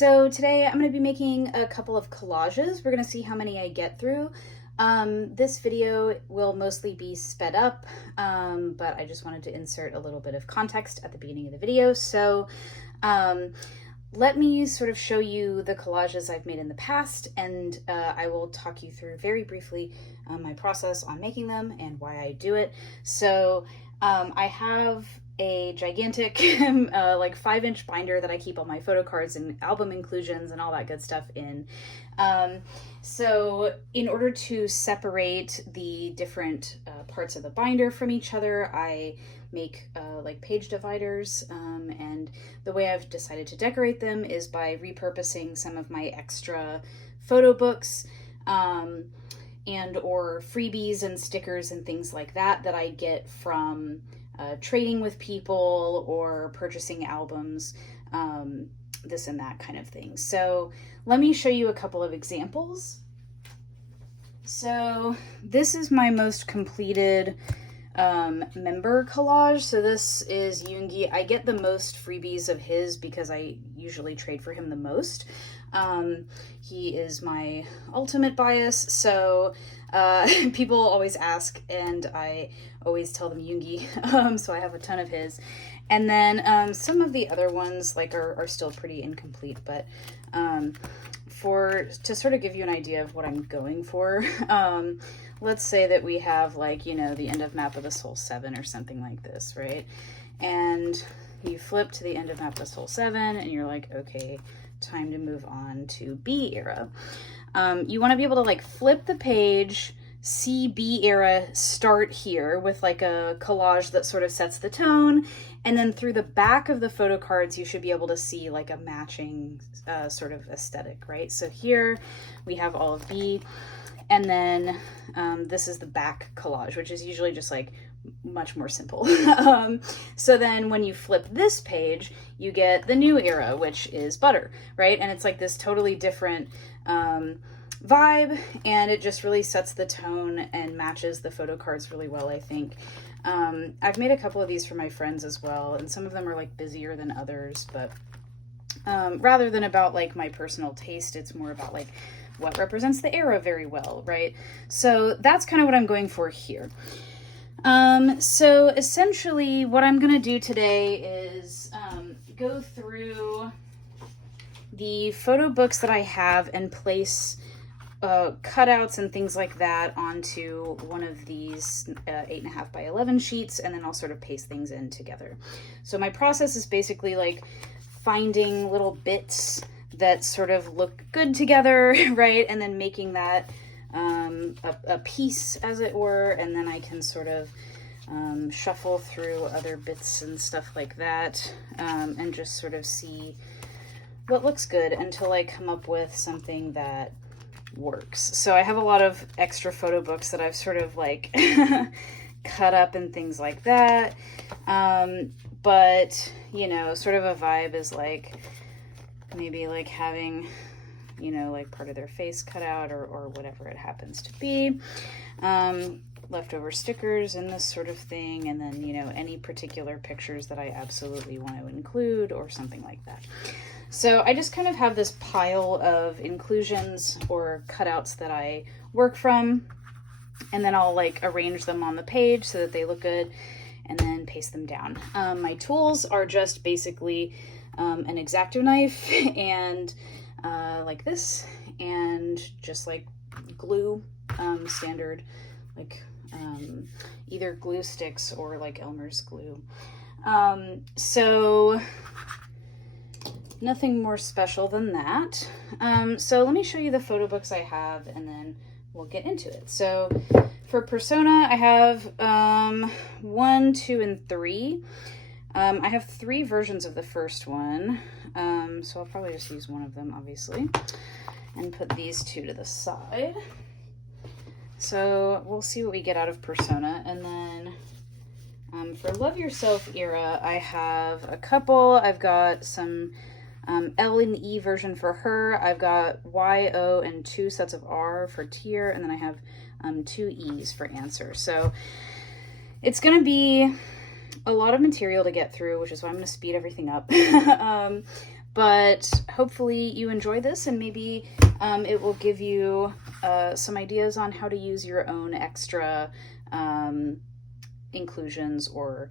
So today I'm going to be making a couple of collages. We're going to see how many I get through. This video will mostly be sped up, but I just wanted to insert a little bit of context at the beginning of the video. So let me sort of show you the collages I've made in the past, and I will talk you through very briefly my process on making them and why I do it. So I have a gigantic like 5-inch binder that I keep all my photo cards and album inclusions and all that good stuff in. So in order to separate the different parts of the binder from each other, I make like page dividers, and the way I've decided to decorate them is by repurposing some of my extra photo books and or freebies and stickers and things like that that I get from trading with people or purchasing albums, this and that kind of thing. So let me show you a couple of examples. So this is my most completed member collage. So this is Yoongi. I get the most freebies of his because I usually trade for him the most. He is my ultimate bias, so people always ask and I always tell them Yoongi, so I have a ton of his. And then some of the other ones like are still pretty incomplete, but to sort of give you an idea of what I'm going for, let's say that we have like, you know, the end of Map of the Soul 7 or something like this, right? And you flip to the end of Map of the Soul 7 and you're like, okay, time to move on to B era. You want to be able to like flip the page, see B era start here with like a collage that sort of sets the tone, and then through the back of the photo cards you should be able to see like a matching sort of aesthetic, right? So here we have all of B, and then this is the back collage, which is usually just like much more simple. So then when you flip this page, you get the new era, which is butter, right? And it's like this totally different vibe, and it just really sets the tone and matches the photo cards really well, I think. I've made a couple of these for my friends as well, and some of them are like busier than others, but rather than about like my personal taste, it's more about like what represents the era very well, right? So that's kind of what I'm going for here. So essentially what I'm going to do today is go through the photo books that I have and place cutouts and things like that onto one of these 8.5 by 11 sheets, and then I'll sort of paste things in together. So my process is basically like finding little bits that sort of look good together, right? And then making that a piece, as it were, and then I can sort of shuffle through other bits and stuff like that, and just sort of see what looks good until I come up with something that works. So I have a lot of extra photo books that I've sort of like cut up and things like that, but you know, sort of a vibe is like maybe like having, you know, like part of their face cut out or whatever it happens to be, leftover stickers and this sort of thing, and then, you know, any particular pictures that I absolutely want to include or something like that. So I just kind of have this pile of inclusions or cutouts that I work from, and then I'll like arrange them on the page so that they look good and then paste them down. My tools are just basically an X-Acto knife and like this, and just like glue, standard like either glue sticks or like Elmer's glue. So nothing more special than that. So let me show you the photo books I have and then we'll get into it. So for Persona, I have 1, 2, and 3. I have 3 versions of the first one, so I'll probably just use one of them, obviously, and put these 2 to the side. So we'll see what we get out of Persona. And then for Love Yourself era, I have a couple. I've got some L and E version for her. I've got Y, O, and 2 sets of R for Tear, and then I have 2 E's for Answer. So it's going to be a lot of material to get through, which is why I'm going to speed everything up. But hopefully you enjoy this, and maybe it will give you some ideas on how to use your own extra inclusions, or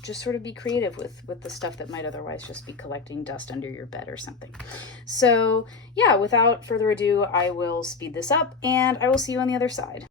just sort of be creative with the stuff that might otherwise just be collecting dust under your bed or something. So yeah, without further ado, I will speed this up and I will see you on the other side.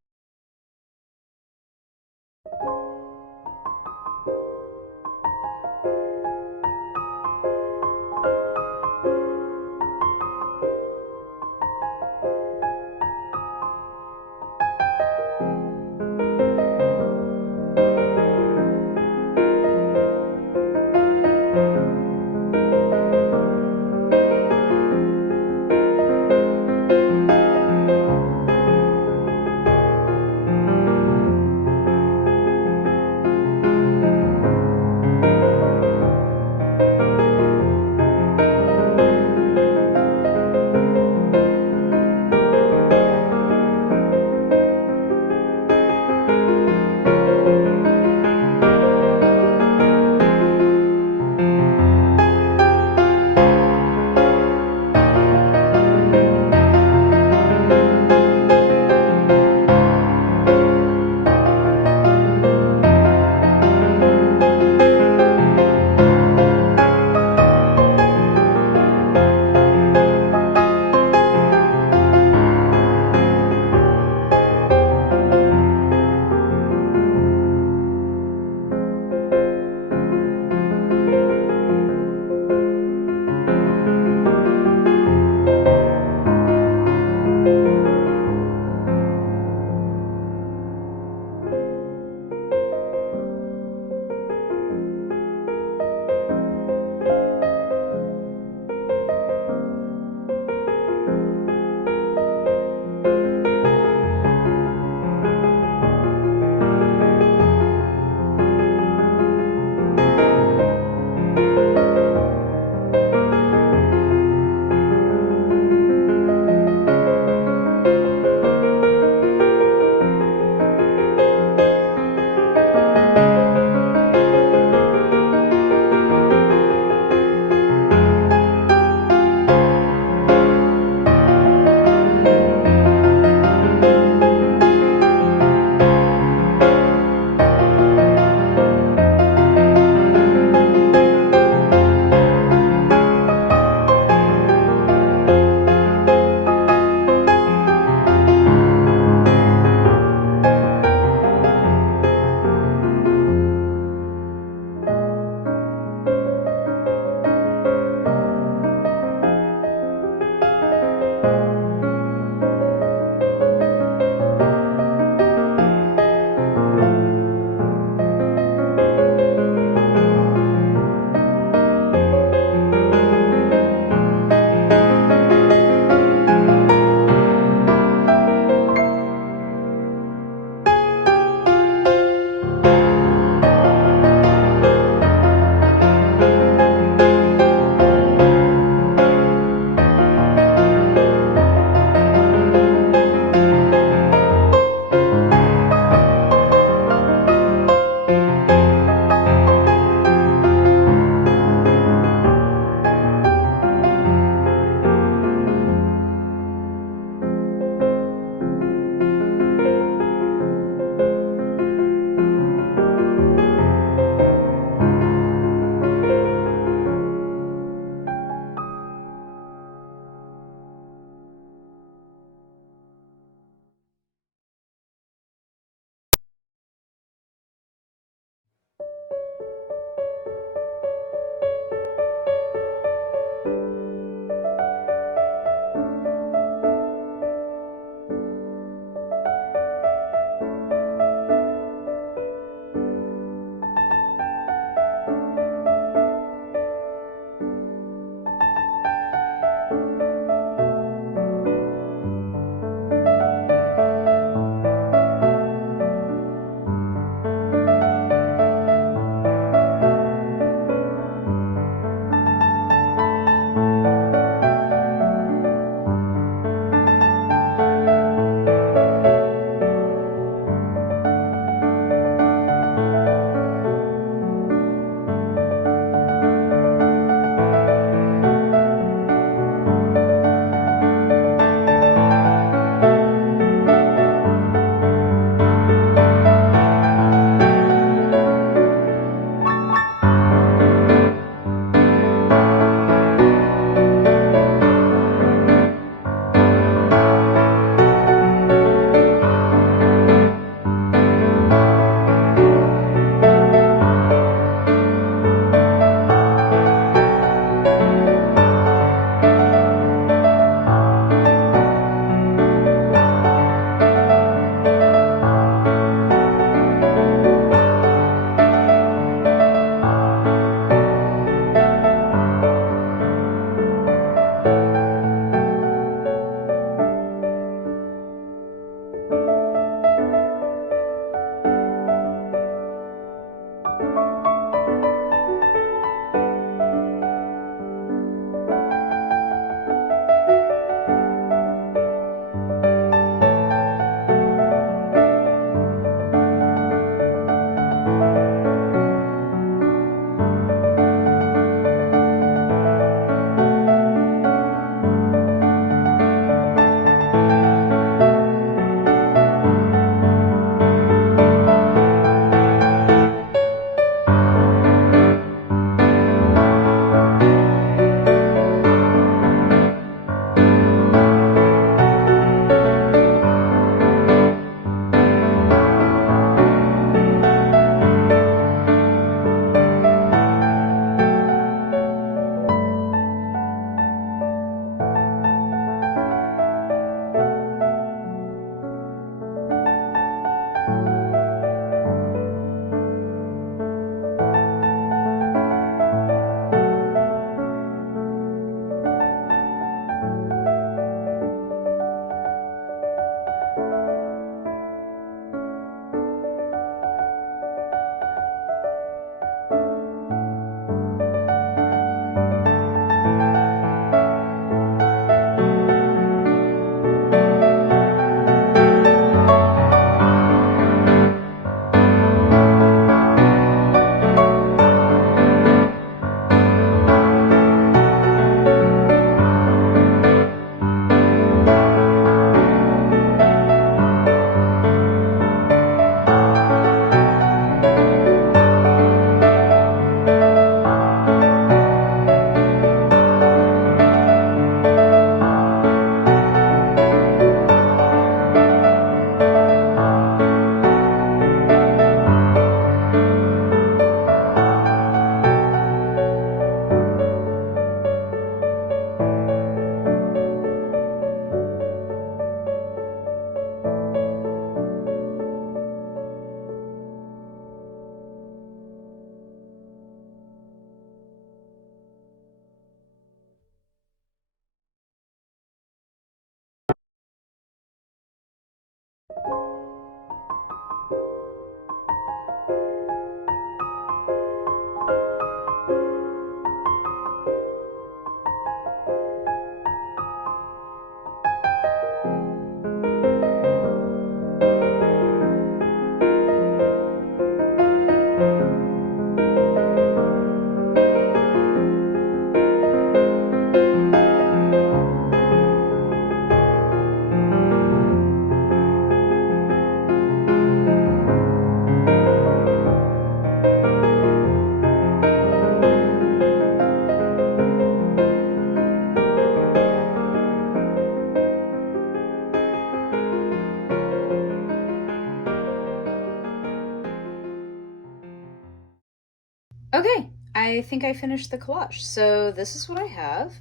I think I finished the collage. So this is what I have.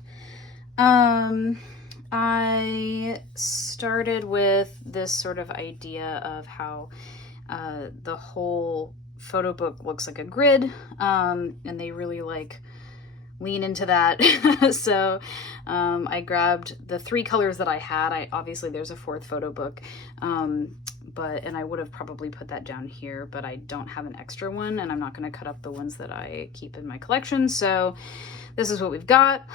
I started with this sort of idea of how the whole photo book looks like a grid, and they really like lean into that. So I grabbed the 3 colors that I had. Obviously there's a 4th photo book, and I would have probably put that down here, but I don't have an extra one, and I'm not going to cut up the ones that I keep in my collection. So this is what we've got.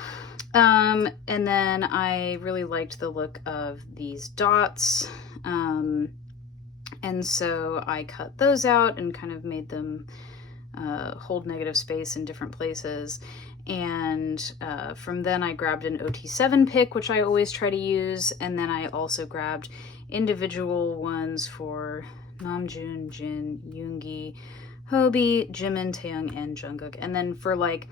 And then I really liked the look of these dots. And so I cut those out and kind of made them hold negative space in different places. And from then I grabbed an OT7 pick, which I always try to use. And then I also grabbed individual ones for Namjoon, Jin, Yoongi, Hobi, Jimin, Taehyung, and Jungkook. And then for like,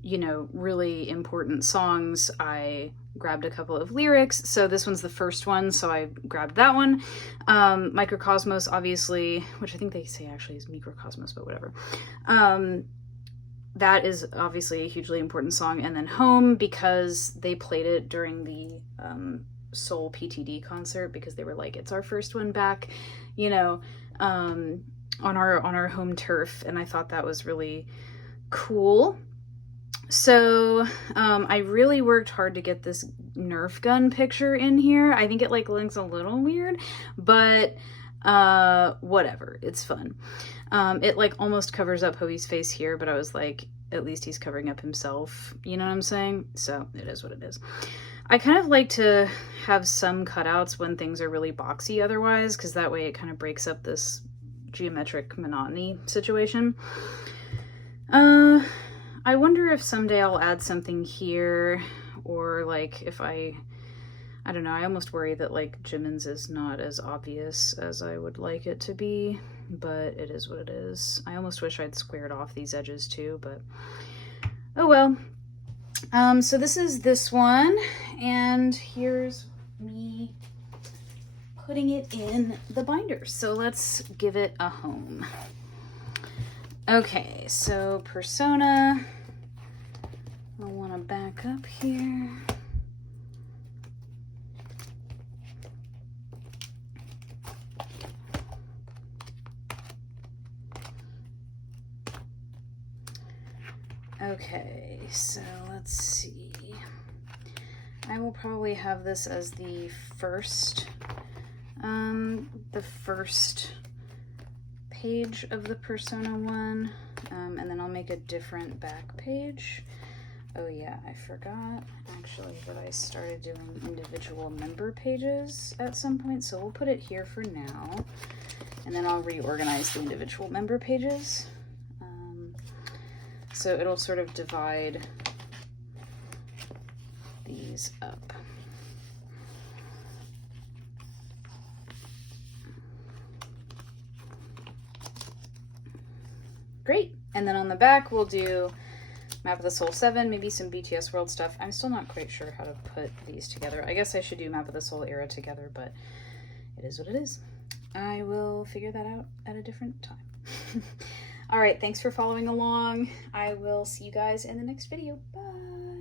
you know, really important songs, I grabbed a couple of lyrics. So this one's the first one, so I grabbed that one. Microcosmos, obviously, which I think they say actually is Microcosmos, but whatever. That is obviously a hugely important song. And then Home, because they played it during the Seoul PTD concert, because they were like, it's our first one back, you know, on our home turf. And I thought that was really cool. So I really worked hard to get this Nerf gun picture in here. I think it like looks a little weird, but whatever, it's fun. It like almost covers up Hobi's face here, but I was like, at least he's covering up himself, you know what I'm saying? So it is what it is. I kind of like to have some cutouts when things are really boxy otherwise, because that way it kind of breaks up this geometric monotony situation. I wonder if someday I'll add something here, or like if I don't know, I almost worry that like Jimin's is not as obvious as I would like it to be, but it is what it is. I almost wish I'd squared off these edges too, but oh well. So this is this one, and here's me putting it in the binder. So let's give it a home. Okay, so Persona, I want to back up here. Okay, so let's see. I will probably have this as the first page of the Persona one, and then I'll make a different back page. Oh yeah, I forgot actually that I started doing individual member pages at some point, so we'll put it here for now, and then I'll reorganize the individual member pages. So it'll sort of divide these up. Great. And then on the back, we'll do Map of the Soul 7, maybe some BTS World stuff. I'm still not quite sure how to put these together. I guess I should do Map of the Soul era together, but it is what it is. I will figure that out at a different time. All right, thanks for following along. I will see you guys in the next video. Bye.